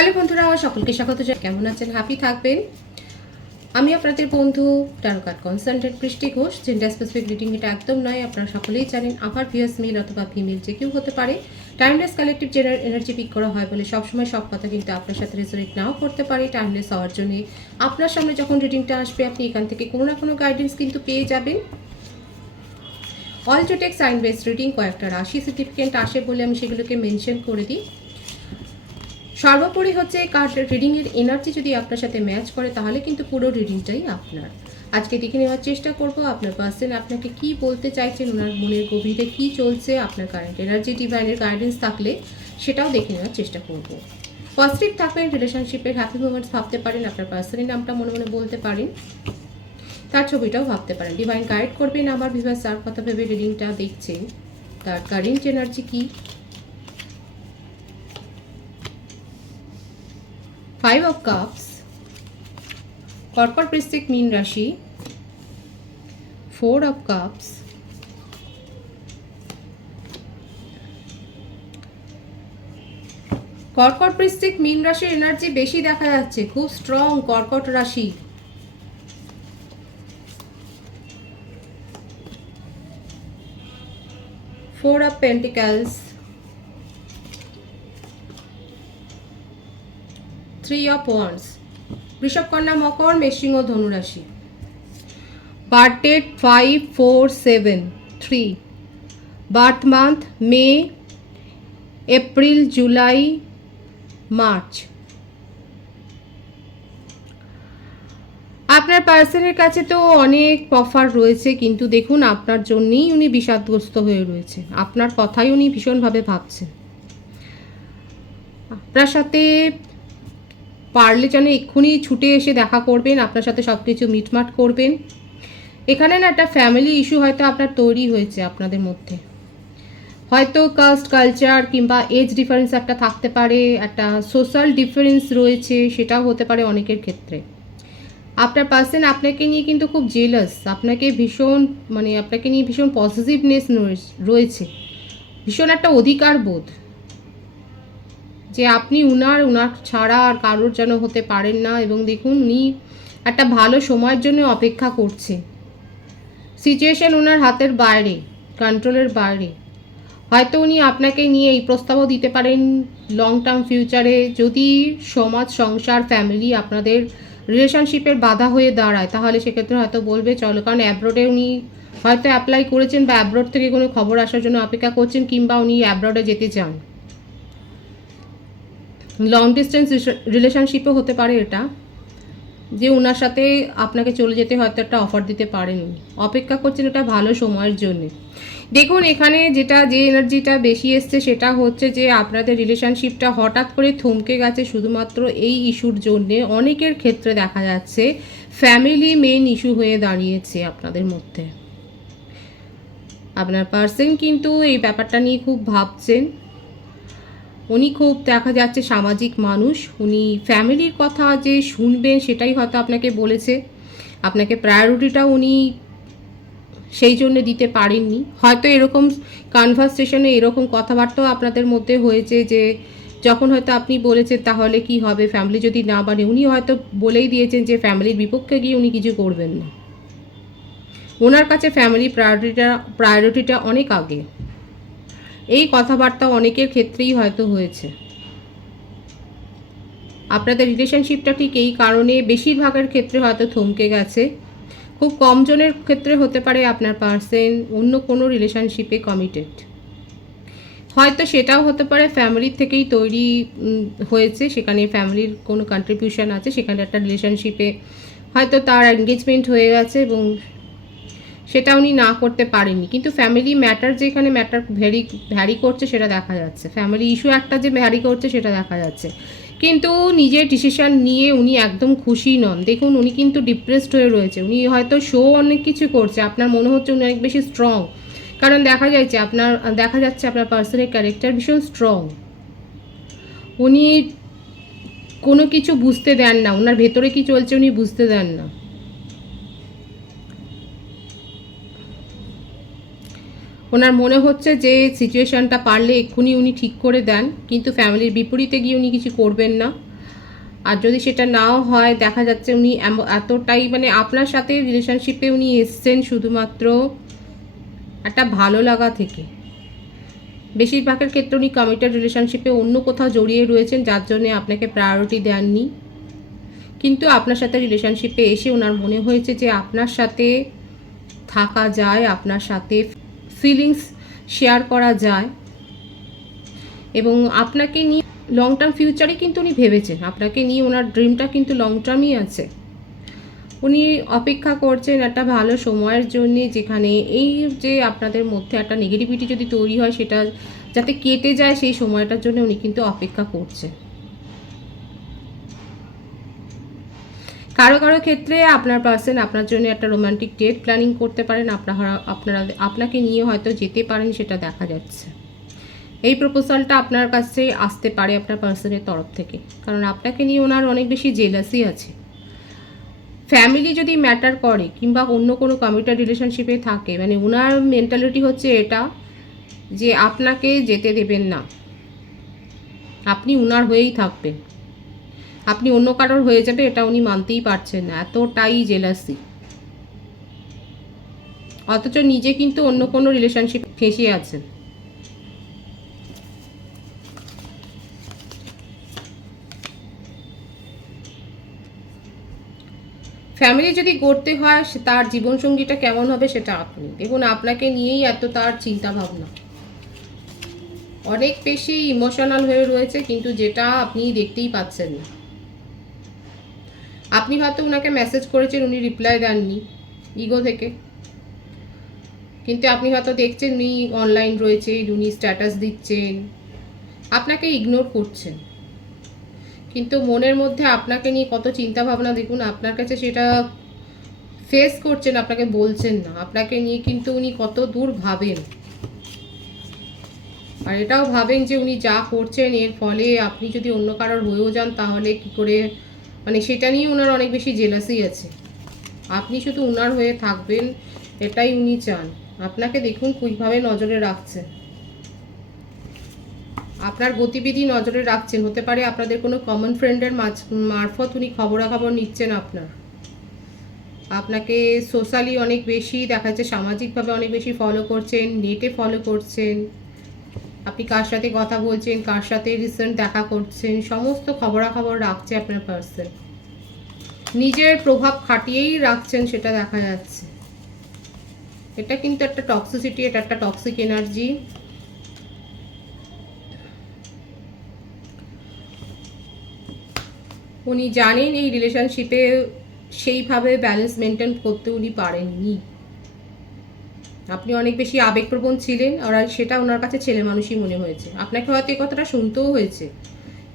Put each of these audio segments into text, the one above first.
Hello বন্ধুরা, আমার সকলকে স্বাগত। কেমন আছেন? হ্যাপি থাকবেন? আমি আপনাদের বন্ধু টারকার কনসালটেন্ট বৃষ্টি ঘোষ জেন্ডার স্পেসিফিক রিডিং এটা একদম নয়, আপনারা সকলেই জানেন। আমার ভিউয়ার্স মেল অথবা ফিমেল যে কেউ হতে পারে। Timeless collective general energy pick করা হয় বলে সবসময় সব কথা কিন্তু আপনার সাথে রেজোনেট নাও করতে পারে টাইমলেস হওয়ার জন্য। আপনার সামনে যখন রিডিংটা আসবে, আপনি এখান থেকে কোনো না কোনো গাইডেন্স কিন্তু পেয়ে যাবেন। All to take sign base reading কয়েকটা রাশি সার্টিফিকেট আসে বলে আমি সেগুলোকে মেনশন করে দিই। সর্বোপরি হচ্ছে কার্ড রিডিংয়ের এনার্জি যদি আপনার সাথে ম্যাচ করে, তাহলে কিন্তু পুরো রিডিংটাই আপনার। আজকে দেখে নেওয়ার চেষ্টা করব আপনার পার্সন আপনাকে কি বলতে চাইছেন, ওনার মনের গভীরে কি চলছে, আপনার কারেন্ট এনার্জি ডিভাইনের গাইডেন্স থাকলে সেটাও দেখে নেওয়ার চেষ্টা করব। পজিটিভ থাকবেন রিলেশনশিপের হ্যাপি মোমেন্টস ভাবতে পারেন, আপনার পার্সনের নামটা মনে মনে বলতে পারেন। তার ছবিটাও ভাবতে পারেন। ডিভাইন গাইড করবেন আমার ভিভার যার কথা ভেবে রিডিংটা দেখছেন, তার কারেন্ট এনার্জি কী? ফাইভ অফ কাপস কর্কট বৃশ্চিক মীন রাশি ফোর অফ কাপস কর্কট বৃশ্চিক মীন রাশির এনার্জি বেশি দেখা যাচ্ছে। খুব স্ট্রং কর্কট রাশি four of pentacles three of wands বৃষভ কন্যা মকর মেষিং ও ধনুরাশি birth date five four seven three birth month May April July March আপনার পার্সনের কাছে তো অনেক অফার রয়েছে, কিন্তু দেখুন আপনার জন্যেই উনি বিষাদগ্রস্ত হয়ে রয়েছে আপনার কথাই উনি ভীষণভাবে ভাবছেন। আপনার সাথে পারলে যেন এক্ষুনি ছুটে এসে দেখা করবেন, আপনার সাথে সব কিছু মিটমাট করবেন। এখানে না একটা ফ্যামিলি ইস্যু হয়তো আপনার তৈরি হয়েছে আপনাদের মধ্যে। হয়তো কাস্ট কালচার কিংবা এজ ডিফারেন্স একটা থাকতে পারে, একটা সোশ্যাল ডিফারেন্স রয়েছে, সেটাও হতে পারে অনেকের ক্ষেত্রে। আপনার পার্সন আপনাকে নিয়ে কিন্তু খুব জেলাস আপনাকে ভীষণ মানে আপনাকে নিয়ে ভীষণ পজিটিভনেস রয়েছে। ভীষণ একটা অধিকার বোধ যে আপনি উনার উনার ছাড়া আর কারোর যেন হতে পারেন না এবং দেখুন উনি একটা ভালো সময়ের জন্য অপেক্ষা করছে। সিচুয়েশন ওনার হাতের বাইরে, কন্ট্রোলের বাইরে। হয়তো উনি আপনাকে নিয়ে এই প্রস্তাবও দিতে পারেন লং টার্ম ফিউচারে যদি সমাজ, সংসার ফ্যামিলি আপনাদের রিলেশনশিপের বাধা হয়ে দাঁড়ায়, তাহলে সেক্ষেত্রে হয়তো বলবে, চলো, কারণ অ্যাব্রোডে উনি হয়তো অ্যাপ্লাই করেছেন বা অ্যাব্রোড থেকে কোনো খবর আসার জন্য অপেক্ষা করছেন কিংবা উনি অ্যাব্রোডে যেতে চান। লং ডিস্টেন্স রিলেশনশিপও হতে পারে এটা, যে ওনার সাথে আপনাকে চলে যেতে হয়তো একটা অফার দিতে পারেন। অপেক্ষা করছেন এটা ভালো সময়ের জন্য। দেখুন, এখানে যেটা, যে এনার্জিটা বেশি এসছে সেটা হচ্ছে যে আপনাদের রিলেশনশিপটা হঠাৎ করে থমকে গেছে শুধুমাত্র এই ইস্যুর জন্যে। অনেকের ক্ষেত্রে দেখা যাচ্ছে ফ্যামিলি মেন ইস্যু হয়ে দাঁড়িয়েছে আপনাদের মধ্যে। আপনার পার্সন কিন্তু এই ব্যাপারটা নিয়ে খুব ভাবছেন। উনি খুব দেখা যাচ্ছে সামাজিক মানুষ। উনি ফ্যামিলির কথা যে শুনবেন সেটাই হয়তো আপনাকে বলেছে। আপনাকে প্রায়োরিটিটা উনি সেই জন্য দিতে পারেননি। হয়তো এরকম কনভারসেশনে এরকম কথাবার্তাও আপনাদের মধ্যে হয়েছে যে যখন হয়তো আপনি বলেছেন তাহলে কি হবে ফ্যামিলি যদি না মানে উনি হয়তো বলেই দিয়েছেন যে ফ্যামিলির বিপক্ষে গিয়ে উনি কিছু করবেন না। ওনার কাছে ফ্যামিলি প্রায়োরিটিটা প্রায়োরিটিটা অনেক আগে। এই কথাবার্তা অনেকের ক্ষেত্রেই হয়তো হয়েছে। আপনাদের রিলেশনশিপটা ঠিক এই কারণে বেশিরভাগের ক্ষেত্রে হয়তো থমকে গেছে। খুব কম জনের ক্ষেত্রে হতে পারে আপনার পার্সন অন্য কোনো রিলেশনশিপে কমিটেড হয়তো সেটাও হতে পারে ফ্যামিলির থেকেই তৈরি হয়েছে। সেখানে ফ্যামিলির কোনো কন্ট্রিবিউশন আছে, সেখানে একটা রিলেশনশিপে হয়তো তার এঙ্গেজমেন্ট হয়ে গেছে এবং সেটা উনি না করতে পারেননি। কিন্তু ফ্যামিলি ম্যাটার যেখানে ম্যাটার ভ্যারি ভ্যারি করছে সেটা দেখা যাচ্ছে। ফ্যামিলি ইস্যু একটা যে ভ্যারি করছে সেটা দেখা যাচ্ছে। কিন্তু নিজের ডিসিশন নিয়ে উনি একদম খুশি নন। দেখুন, উনি কিন্তু ডিপ্রেসড হয়ে রয়েছে। উনি হয়তো শো অনেক কিছু করছে। আপনার মনে হচ্ছে উনি অনেক বেশি স্ট্রং কারণ দেখা যাচ্ছে আপনার, দেখা যাচ্ছে আপনার পার্সনের ক্যারেক্টার ভীষণ স্ট্রং উনি কোনো কিছু বুঝতে দেন না। ওনার ভেতরে কি চলছে উনি বুঝতে দেন না। ওনার মনে হচ্ছে যে সিচুয়েশানটা পারলে এক্ষুনি উনি ঠিক করে দেন, কিন্তু ফ্যামিলির বিপরীতে গিয়ে উনি কিছু করবেন না। আর যদি সেটা নাও হয়, দেখা যাচ্ছে উনি এতটাই মানে আপনার সাথে রিলেশনশিপে উনি এসছেন শুধুমাত্র একটা ভালো লাগা থেকে। বেশিরভাগের ক্ষেত্রে উনি কমিটেড রিলেশনশিপে অন্য কোথাও জড়িয়ে রয়েছেন, যার জন্য আপনাকে প্রায়োরিটি দেননি। কিন্তু আপনার সাথে রিলেশনশিপে এসে ওনার মনে হয়েছে যে আপনার সাথে থাকা যায়, আপনার সাথে ফিলিংস শেয়ার করা যায়। এবং আপনাকে নিয়ে লং টার্ম ফিউচারে কিন্তু উনি ভেবেছেন। আপনাকে নিয়ে ওনার ড্রিমটা কিন্তু লং টার্মই আছে। উনি অপেক্ষা করছেন একটা ভালো সময়ের জন্যে যেখানে এই যে আপনাদের মধ্যে একটা নেগেটিভিটি যদি তৈরি হয়, সেটা যাতে কেটে যায় সেই সময়টার জন্য উনি কিন্তু অপেক্ষা করছেন। কারও কারও ক্ষেত্রে আপনার পার্সন আপনার জন্য একটা রোমান্টিক ডেট প্ল্যানিং করতে পারেন, আপনারা আপনারা, আপনাকে নিয়ে হয়তো যেতে পারেন, সেটা দেখা যাচ্ছে। এই প্রপোজালটা আপনার কাছে আসতে পারে আপনার পার্সনের তরফ থেকে। কারণ আপনাকে নিয়ে ওনার অনেক বেশি জেলাসি আছে। ফ্যামিলি যদি ম্যাটার করে, কিংবা অন্য কোনো কমিটেড রিলেশনশিপে থাকে মানে ওনার মেন্টালিটি হচ্ছে এটা যে আপনাকে যেতে দেবেন না। আপনি উনার হয়েই থাকবেন। আপনি অন্য কারোর হয়ে যাবে, এটা উনি মানতেই পারছেন না। এতটাই জেলাসি। অথচ নিজে কিন্তু অন্য কোনো রিলেশনশিপ ফেঁসে আছেন। ফ্যামিলি যদি গড়তে হয় তার জীবনসঙ্গীটা কেমন হবে সেটা আপনি। দেখুন, আপনাকে নিয়েই এত তার চিন্তা ভাবনা অনেক বেশি ইমোশনাল হয়ে রয়েছে, কিন্তু যেটা আপনি দেখতেই পাচ্ছেন না। আপনি হয়তো ওনাকে মেসেজ করেছেন, উনি রিপ্লাই দেননি ইগো থেকে। কিন্তু আপনি হয়তো দেখছেন উনি অনলাইন রয়েছে, উনি স্ট্যাটাস দিচ্ছেন, আপনাকে ইগনোর করছেন। কিন্তু মনের মধ্যে আপনাকে নিয়ে কত চিন্তা ভাবনা দেখুন, আপনার কাছে সেটা ফেস করছেন, আপনাকে বলছেন না। আপনাকে নিয়ে কিন্তু উনি কত দূর ভাবেন। আর এটাও ভাবেন যে উনি যা করছেন, এর ফলে আপনি যদি অন্য কারোর হয়েও যান, তাহলে কি করে মানে সেটা নিয়ে ওনার অনেক বেশি জেলাসি আছে। আপনি শুধু ওনার হয়ে থাকবেন, এটাই উনি চান। আপনাকে দেখুন কীভাবে নজরে রাখছেন। আপনার গতিবিধি নজরে রাখছেন। হতে পারে আপনাদের কোনো কমন ফ্রেন্ডের মারফত উনি খবরাখবর নিচ্ছেন আপনার। আপনাকে সোশ্যালি অনেক বেশি দেখা যাচ্ছে সামাজিকভাবে অনেক বেশি ফলো করছেন নেটে ফলো করছেন। আপনি কার সাথে কথা বলছেন, কার সাথে রিসেন্ট দেখা করছেন, সমস্ত খবরাখবর রাখছে আপনার পার্সন নিজের প্রভাব খাটিয়েই রাখছেন সেটা দেখা যাচ্ছে। এটা কিন্তু একটা টক্সিসিটি এটা একটা টক্সিক এনার্জি উনি জানেন এই রিলেশনশিপে সেইভাবে ব্যালেন্স মেনটেন করতে উনি পারেননি। আপনি অনেক বেশি আবেগপ্রবণ ছিলেন, আর সেটা ওনার কাছে ছেলে মানুষই মনে হয়েছে। আপনাকে হয়তো এই কথাটা শুনতেও হয়েছে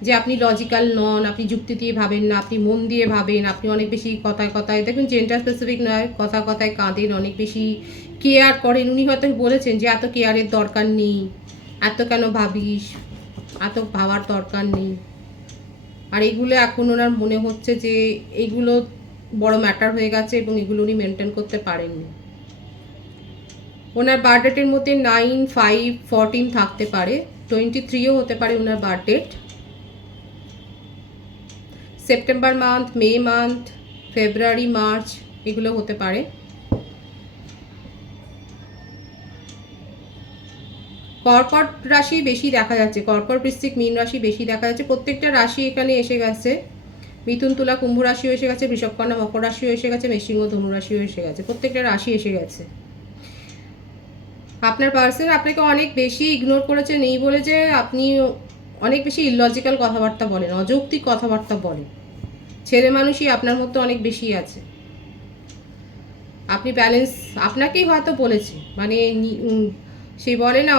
যে আপনি লজিক্যাল নন, আপনি যুক্তি দিয়ে ভাবেন না, আপনি মন দিয়ে ভাবেন, আপনি অনেক বেশি কথায় কথায়, দেখুন জেন্ডার স্পেসিফিক নয় কথা কথায় কাঁদেন, অনেক বেশি কেয়ার করেন। উনি হয়তো বলেছেন যে, এত কেয়ারের দরকার নেই, এত কেন ভাবিস? এত ভাবার দরকার নেই। আর এগুলো এখন ওনার মনে হচ্ছে যে এইগুলো বড় ম্যাটার হয়ে গেছে এবং এগুলো উনি মেনটেন করতে পারেননি। ওনার বার্থডেটের মধ্যে নাইন ফাইভ ফোরটিন থাকতে পারে। টোয়েন্টি থ্রিও হতে পারে ওনার birthdate September month May month February March এগুলো হতে পারে। কর্কট রাশি বেশি দেখা যাচ্ছে। কর্কট বৃশ্চিক মীন রাশি বেশি দেখা যাচ্ছে। প্রত্যেকটা রাশি এখানে এসে গেছে। মিথুন, তুলা, কুম্ভ রাশিও এসে গেছে। বৃষভকন্যা মকর রাশিও এসে গেছে। মেশিং ও ধনু রাশিও এসে গেছে। প্রত্যেকটা রাশি এসে গেছে। আপনার পার্সন আপনাকে অনেক বেশি ইগনোর করেছে নেই বলে যে আপনি অনেক বেশি ইলজিক্যাল কথাবার্তা বলেন, অযৌক্তিক কথাবার্তা বলেন। ছেলে মানুষই আপনার মধ্যে অনেক বেশি আছে। আপনি ব্যালেন্স আপনাকেই হয়তো বলেছে মানে সেই বলে না,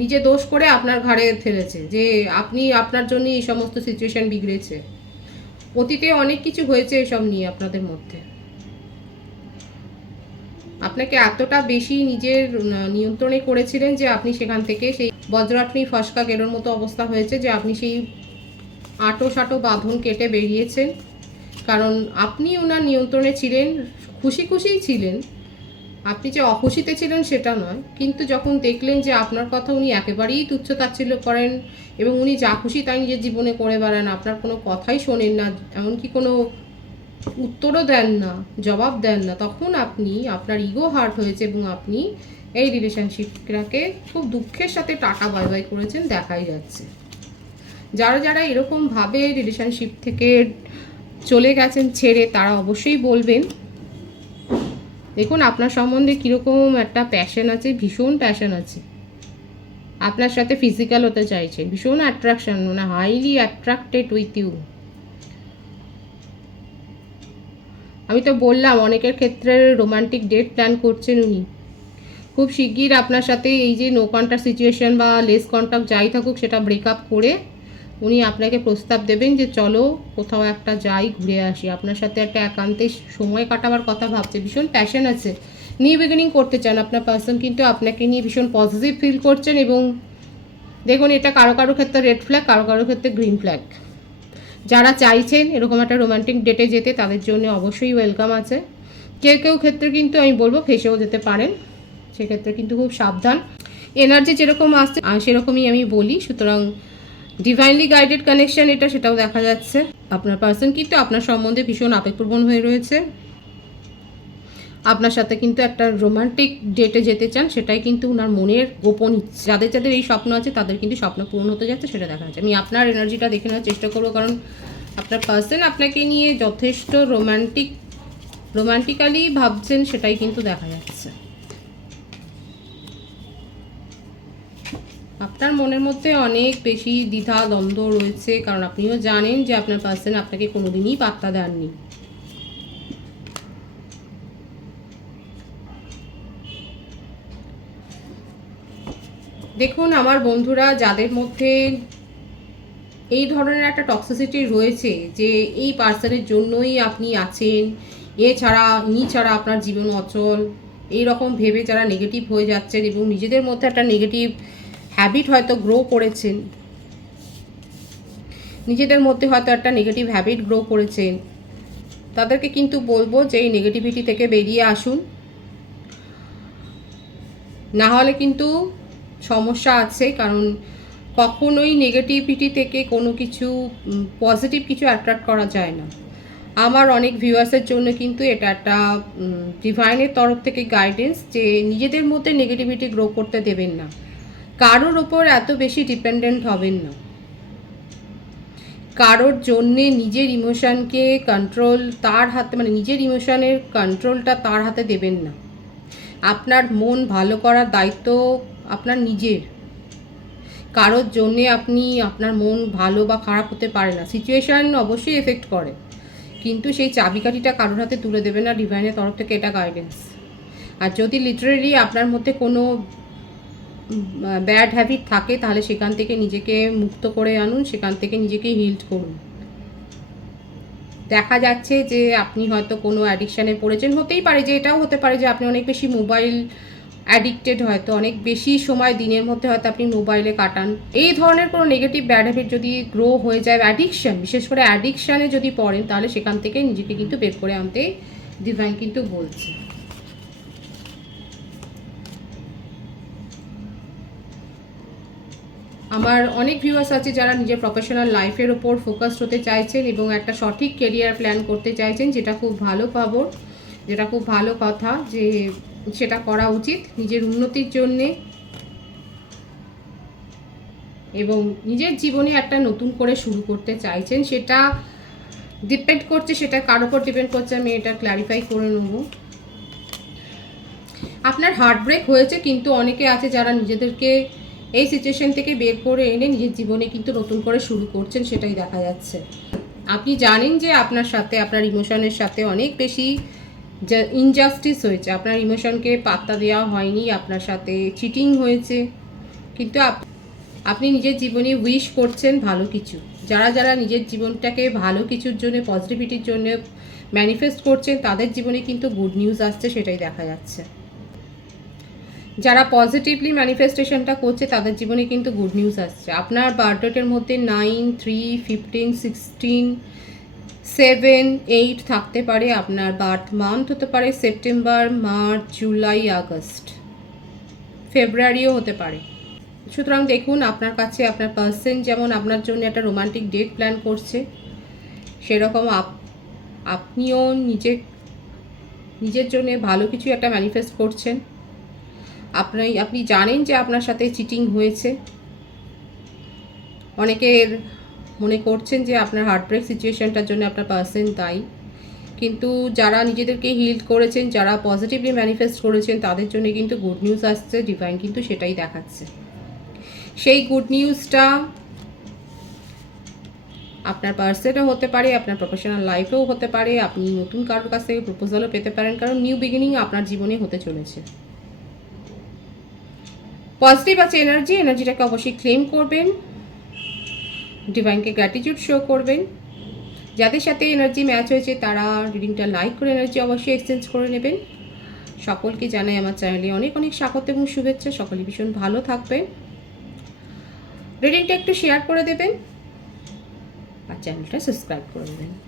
নিজে দোষ করে আপনার ঘাড়ে ফেলেছে যে আপনি আপনার জন্য এই সমস্ত সিচুয়েশন বিগড়েছে। অতীতে অনেক কিছু হয়েছে এসব নিয়ে আপনাদের মধ্যে। আপনাকে এতটা বেশি নিজের নিয়ন্ত্রণে করেছিলেন যে আপনি সেখান থেকে সেই বজ্রাটনি ফসকা গেরোর মতো অবস্থা হয়েছে যে আপনি সেই আটো সাটো বাঁধন কেটে বেরিয়েছেন। কারণ আপনি ওনার নিয়ন্ত্রণে ছিলেন, খুশি খুশিই ছিলেন। আপনি যে অখুশিতে ছিলেন সেটা নয়। কিন্তু যখন দেখলেন যে আপনার কথা উনি একেবারেই তুচ্ছ তাচ্ছিল্য করেন এবং উনি যা খুশি তাই নিজের জীবনে করে বেড়ান, আপনার কোনো কথাই শোনেন না, এমনকি কোনো উত্তরও দেন না, জবাব দেন না। তখন আপনি, আপনার ইগো হার্ট হয়েছে এবং আপনি এই রিলেশনশিপটাকে খুব দুঃখের সাথে টাকা বাই বাই করেছেন, দেখাই যাচ্ছে। যারা যারা এরকমভাবে রিলেশনশিপ থেকে চলে গেছেন ছেড়ে, তারা অবশ্যই বলবেন। দেখুন, আপনার সম্বন্ধে কীরকম একটা প্যাশন আছে, ভীষণ প্যাশন আছে। আপনার সাথে ফিজিক্যাল হতে চাইছে ভীষণ অ্যাট্রাকশন মানে হাইলি অ্যাট্রাক্টেড উইথ ইউ আমি তো বললাম, অনেকের ক্ষেত্রে রোমান্টিক ডেট প্ল্যান করছেন উনি। খুব শিগগির আপনার সাথে এই যে নো কন্ট্যাক্ট সিচুয়েশন বা লেস কন্ট্যাক্ট যাই থাকুক, সেটা ব্রেকআপ করে উনি আপনাকে প্রস্তাব দেবেন যে চলো কোথাও একটা যাই, ঘুরে আসি। আপনার সাথে একটা একান্তে সময় কাটাবার কথা ভাবছে, ভীষণ প্যাশন আছে। নিউ বিগিনিং করতে চান আপনার পার্সন কিন্তু আপনাকে নিয়ে ভীষণ পজিটিভ ফিল করছেন এবং দেখুন, এটা কারও কারও ক্ষেত্রে রেড ফ্ল্যাগ কারও কারও ক্ষেত্রে গ্রিন ফ্ল্যাগ যারা চাইছেন এরকম একটা রোমান্টিক ডেটে যেতে, তাদের জন্য অবশ্যই ওয়েলকাম আছে। কেউ কেউ ক্ষেত্রে কিন্তু আমি বলব ফেসেও যেতে পারেন। সেক্ষেত্রে কিন্তু খুব সাবধান। এনার্জি যেরকম আসছে সেরকমই আমি বলি। সুতরাং ডিভাইনলি গাইডেড কানেকশান এটা, সেটাও দেখা যাচ্ছে। আপনার পার্সন কিন্তু আপনার সম্বন্ধে ভীষণ আবেগপ্রবণ হয়ে রয়েছে। আপনার সাথে কিন্তু একটা রোমান্টিক ডেটে যেতে চান, সেটাই কিন্তু ওনার মনের গোপন যাদের যাদের এই স্বপ্ন আছে, তাদের কিন্তু স্বপ্ন পূরণ হতে যাচ্ছে, সেটা দেখা যাচ্ছে। আমি আপনার এনার্জিটা দেখে নেওয়ার চেষ্টা করব, কারণ আপনার পার্সন আপনাকে নিয়ে যথেষ্ট রোমান্টিক রোমান্টিক্যালি ভাবছেন, সেটাই কিন্তু দেখা যাচ্ছে। আপনার মনের মধ্যে অনেক বেশি দ্বিধা, দ্বন্দ্ব রয়েছে, কারণ আপনিও জানেন যে আপনার পার্সন আপনাকে কোনোদিনই পাত্তা দেননি। দেখুন, আমার বন্ধুরা, যাদের মধ্যে এই ধরনের একটা টক্সিসিটি রয়েছে যে এই পার্সনের জন্যই আপনি আছেন এছাড়া ইনি ছাড়া আপনার জীবন অচল এই রকম ভেবে যারা নেগেটিভ হয়ে যাচ্ছেন এবং নিজেদের মধ্যে একটা নেগেটিভ হ্যাবিট হয়তো গ্রো করেছেন, নিজেদের মধ্যে হয়তো একটা নেগেটিভ হ্যাবিট গ্রো করেছেন, তাদেরকে কিন্তু বলব যে এই নেগেটিভিটি থেকে বেরিয়ে আসুন। না হলে কিন্তু সমস্যা আছে, কারণ কখনোই নেগেটিভিটি থেকে কোনো কিছু পজিটিভ কিছু অ্যাট্রাক্ট করা যায় না। আমার অনেক ভিউয়ার্সের জন্য কিন্তু এটা একটা ডিভাইনের তরফ থেকে গাইডেন্স যে নিজেদের মধ্যে নেগেটিভিটি গ্রো করতে দেবেন না। কারোর ওপর এত বেশি ডিপেন্ডেন্ট হবেন না। কারোর জন্যে নিজের ইমোশানকে কন্ট্রোল তার হাতে মানে নিজের ইমোশানের কন্ট্রোলটা তার হাতে দেবেন না। আপনার মন ভালো করার দায়িত্ব আপনার নিজের। কারোর জন্যে আপনি আপনার মন ভালো বা খারাপ হতে পারে না। সিচুয়েশান অবশ্যই এফেক্ট করে। কিন্তু সেই চাবিকাঠিটা কারোর হাতে তুলে দেবে না ডিভাইনের তরফ থেকে এটা গাইডেন্স আর যদি লিটারেলি আপনার মধ্যে কোনো ব্যাড হ্যাবিট থাকে, তাহলে সেখান থেকে নিজেকে মুক্ত করে আনুন, সেখান থেকে নিজেকে হিল্ড করুন। দেখা যাচ্ছে যে আপনি হয়তো কোনো অ্যাডিকশানে পড়েছেন। হতেই পারে যে, এটাও হতে পারে যে আপনি অনেক বেশি মোবাইল অ্যাডিক্টেড হয়তো, অনেক বেশি সময় দিনের মধ্যে হয়তো আপনি মোবাইলে কাটান। এই ধরনের কোনো নেগেটিভ ব্যাড হ্যাবিট যদি গ্রো হয়ে যায় অ্যাডিকশান বিশেষ করে অ্যাডিকশানে যদি পড়েন, তাহলে সেখান থেকে নিজেকে কিন্তু বের করে আনতে ডিভাইন কিন্তু বলছে। আমার অনেক ভিউয়ার্স আছে যারা নিজের প্রফেশনাল লাইফের ওপর ফোকাসড হতে চাইছেন এবং একটা সঠিক কেরিয়ার প্ল্যান করতে চাইছেন, যেটা খুব ভালো খবর, যেটা খুব ভালো কথা যে সেটা করা উচিত নিজের উন্নতির জন্যে এবং নিজের জীবনে একটা নতুন করে শুরু করতে চাইছেন, সেটা ডিপেন্ড করছে, সেটা কার উপর ডিপেন্ড করছে আমি এটা ক্ল্যারিফাই করে নেব। আপনার হার্ট ব্রেক হয়েছে কিন্তু অনেকে আছে যারা নিজেদেরকে এই সিচুয়েশন থেকে বের করে এনে নিজের জীবনে কিন্তু নতুন করে শুরু করছেন, সেটাই দেখা যাচ্ছে। আপনি জানেন যে আপনার সাথে, আপনার ইমোশনের সাথে অনেক বেশি ইনজাস্টিস হয়েছে, আপনার ইমোশনকে পাত্তা দেওয়া হয়নি, আপনার সাথে চিটিং হয়েছে, কিন্তু আপ- আপনি নিজের জীবনে উইশ করছেন ভালো কিছু। যারা যারা নিজের জীবনটাকে ভালো কিছুর জন্য পজিটিভিটির জন্য ম্যানিফেস্ট করছেন, তাদের জীবনে কিন্তু গুড নিউজ আসছে, সেটাই দেখা যাচ্ছে। যারা পজিটিভলি ম্যানিফেস্টেশনটা করছে, তাদের জীবনে কিন্তু গুড নিউজ আসছে। আপনার বার্থডেটের মধ্যে nine three fifteen sixteen seven, eight থাকতে পারে আপনার বার্থ মান্থ হতে পারে সেপ্টেম্বর, মার্চ, জুলাই, আগস্ট। ফেব্রুয়ারিও হতে পারে। সুতরাং দেখুন, আপনার কাছে আপনার পার্সন যেমন আপনার জন্য একটা রোমান্টিক ডেট প্ল্যান করছে, সেরকম আপ, আপনিও নিজে, নিজের জন্য ভালো কিছু একটা ম্যানিফেস্ট করছেন। আপনি আপনি জানেন যে আপনার সাথে চিটিং হয়েছে। অনেকের মনে করছেন যে আপনার হার্টব্রেক সিচুয়েশনটার জন্য আপনার পার্সেন দায়ী। কিন্তু যারা নিজেদেরকে হিল করেছেন, যারা পজিটিভলি ম্যানিফেস্ট করেছেন, তাদের জন্য কিন্তু গুড নিউজ আসছে ডিভাইন কিন্তু সেটাই দেখাচ্ছে। সেই গুড নিউজটা আপনার পার্সেনও হতে পারে, আপনার প্রফেশনাল লাইফেও হতে পারে, আপনি নতুন কারোর কাছ থেকে প্রপোজালও পেতে পারেন, কারণ নিউ বিগিনিং আপনার জীবনে হতে চলেছে। পজিটিভ আছে এনার্জি এনার্জিটাকে অবশ্যই ক্লেম করবেন। ডিভাইনকে গ্র্যাটিটিউড শো করবেন। যাদের সাথে এনার্জি ম্যাচ হয়েছে, তারা রিডিংটা লাইক করে এনার্জি অবশ্যই এক্সচেঞ্জ করে নেবেন। সকলকে জানাই আমার চ্যানেলে অনেক অনেক স্বাগত এবং শুভেচ্ছা। সকলে ভীষণ ভালো থাকবেন। রিডিংটা একটু শেয়ার করে দেবেন। আর চ্যানেলটা সাবস্ক্রাইব করে দেবেন।